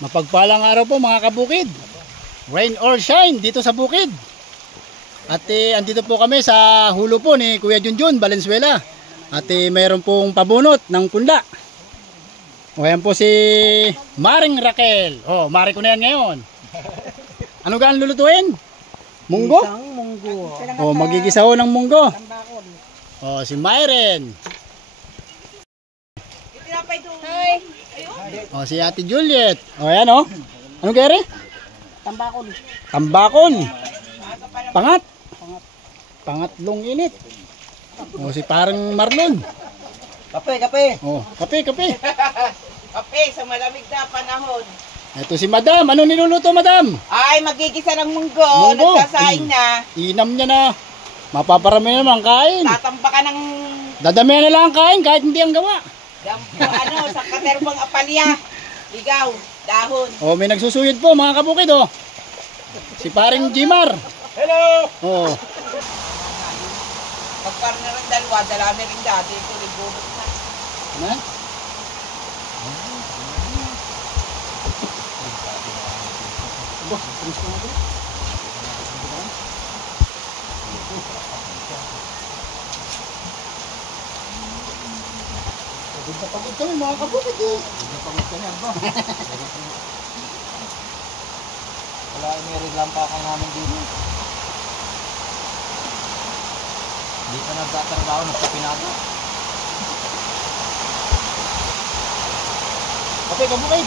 Mapagpalang araw po mga kabukid. Rain or shine dito sa bukid. At andito po kami sa hulo po ni Kuya Junjun Valenzuela. At mayroon pong pabunot ng punla. O yan po si Maring Raquel. O, mari ko na yan ngayon. Ano gaan lulutuin? Munggo? Isang munggo. O, magigisa ho ng munggo. O, si Myren. O, si Ate Juliet. O, yan o. Ano kaya? Tambakol. Tambakol. Pangatlong init. O, si parang Marlon. Kape. O, kape. Kape sa malamig na panahon. Ito si Madam. Ano niluluto, Madam? Ay, magigisa ng munggo. Munggo. Nagsasaing na. Inam niya na. Mapaparami naman ang kain. Tatambakan ng Dadamihan na lang ang kain kahit hindi ang gawa. sa katerbang apalya. Ligaw, dahon. O, may nagsusuyod po mga kabukid o. Si paring Jimar. Hello! O, Pagkaroon na rin dalawa, dalami rin dati. Ito, libubot na. ano? Pagod kami mga kabukid eh. Pagod ka niyan ba? Wala, meron lang pa kayo namin dito. Hindi pa nagtatrabaho, nagpapinago. Kape kabukid.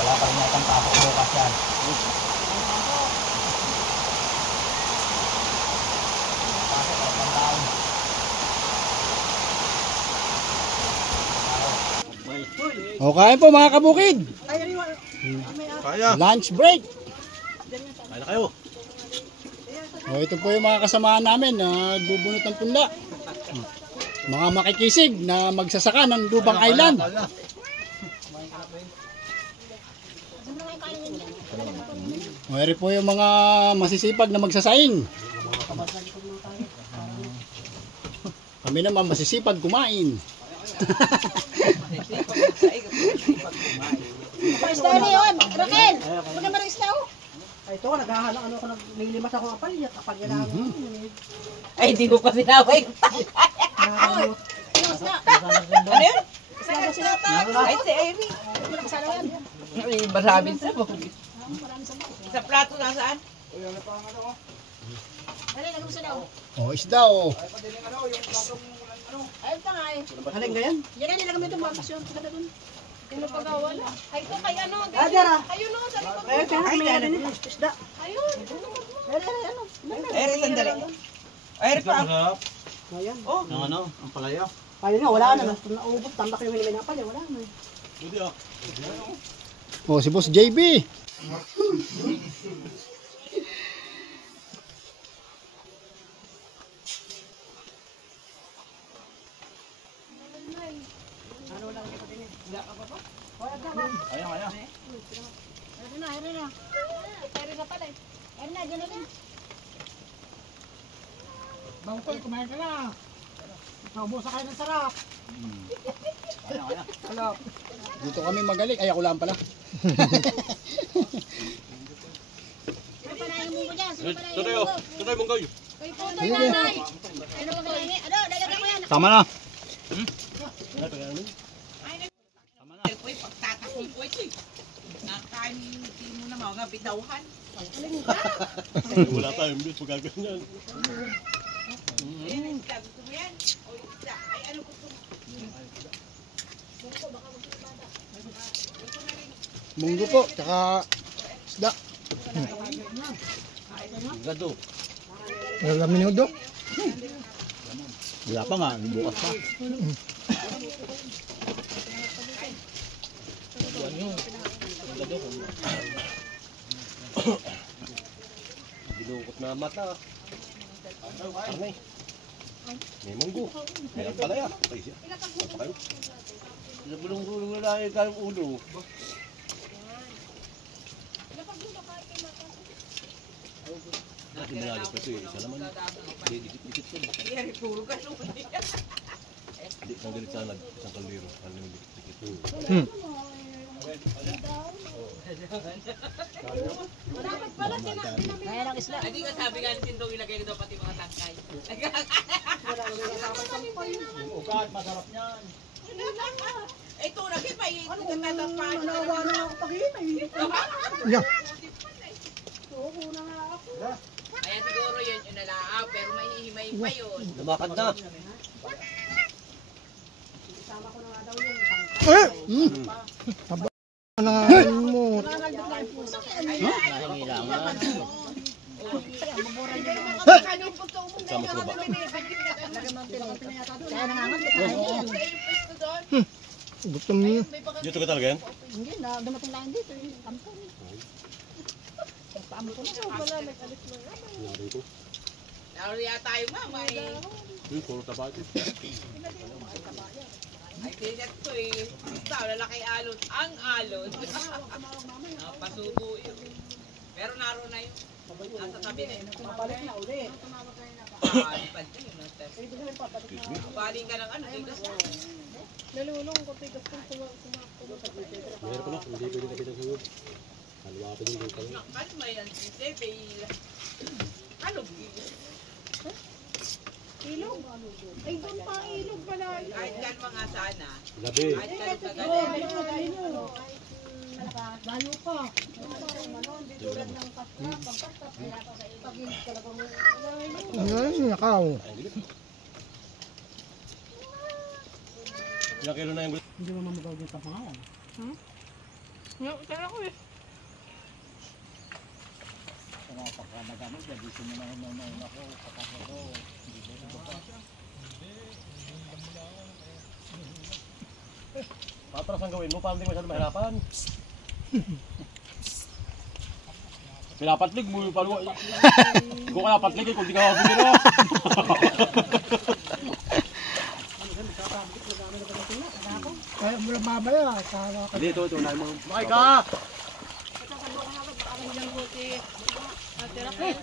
Wala pa rin natang pasok bukas yan. Pasok, walang taon. O, kain po mga kabukid. Kaya. Lunch break. Kaya na kayo. O, ito po yung mga kasamahan namin na nagbubunot ng punla. Mga makikisig na magsasaka ng Lubang Island. O, ito po yung mga masisipag na magsasaing. Kami naman masisipag kumain. Isda ni yun, Raquel. Huwag naman isda oh. Ay, ito, naghahanap ako, naglilimas ako ng apalya. Apalya na ako. Ay, di ko pa sinaway. Yung isda. Ano yun? Isda ba sila? Ay, si Amy. Masala yan. Ay, maraming sabog. Sa plato nasaan? Dali, lagay mo sila oh. O, isda o. Ayun pa nga eh. Haleng ganyan? Yan na, nilagay mo itong mga pasyon. Kada dun. Yung pagkawala. Ay, ito kay ano. Dara. Ayun o, dali ko. Ay, kaya may natin ito. Isda. Ayun. Ano? Ay, sandali. Ay, pa. Ayan. Oh, Ano? Ang palaya. Ayun nga, wala na. Naubos, tambak yung hinimay ng apalya. Wala na. Pwede ah. O, si Boss JB. Kaya. Ayun na. Ayun na pala eh. Ayun na, dyan na din. Bangkoy, kumain ka na. Naubos na kayo ng sarap. Dito kami magaling. Ay, ako lang pala. Sino pa na yung munggo dyan? Sino pa na yung Tuloy munggo? oh. Tuloy Bunggoy. Kayo po na nanay. Ano pa kaya? Ano, dalaga ko yan. Tama na. Uy, pagtatakong ko ito eh. Nakain mo na mga bitawhan. Wala tayong bis. Magaganyan. Ayan, isda. Gusto mo yan? O, isda. Ay, ano gusto mo? Munggo po, tsaka isda. Gado. Wala minudo. Wala pa nga. Bukas pa. Bilukot na mata. Karne. May munggo. May ang palaya. Ay, siya. Ano pa kayo? Bulong-bulong na lang yung ulo. Malalim pa ito eh. Isa naman. Hindi, dikit-dikit ko. Ay, puro ka. Hindi, nang galit sana. Isang kaldero. Ano yung dikit. Dapat pala Kaya lang isla. Hindi ka sabi nga ni Sindong ilagay ko daw pati mga tangkay. Yung ugat, masarap niyan. Ito na kita yung tatapaan. Manawa na ako pakita eh. Yeah. Kaya siguro yun yung nalaaw, pero may hihimay pa yun. Lumakad na. Sama sa baba. Kaya nangangat tayo. Gutom niyo. Dito ka talaga yan? Hindi na dumating lang dito yung kampong. Paamo ko na wala nag-alis mo. Laro yata yung mama eh. Puro tabati. Ay, tinet ko eh. Basta, lalaki alon. Ang alon. Pasubo yun. Pero naroon na yun. Nasa tabi na yun. Mabalik na ulit. Palipad ka yun. Paling ka ng ano. Tigas ka. Nalulong ko tigas kung Mayroon pa na, hindi pwede na kita sa'yo. Halwa pa din dito. Kalma yan. Si Sepe. Ano? ilog. Ay, doon pa ilog pala. Kahit kan mga sana. Gabi. Kahit kan magaling. Bayo pa. Dito lang ng pasta. Pagpasta. Kaya ka sa ilog. Pag-ilog talaga mo. Ay, nakaw. Ilang kilo na yung gulo? Hindi mo mamagawin sa pangalan. Kaya ko eh. Patras ang gawin mo, parang hindi masyado mahirapan. Pinapatlig mo yung paluwa. Kung kaya patlig, kung di ka mabumira. Kaya mo lang babaya. Hindi, ito na yung mga... Bakay ka! Ito sa buong hagad. Baka mo dyan buti. Natira kayo.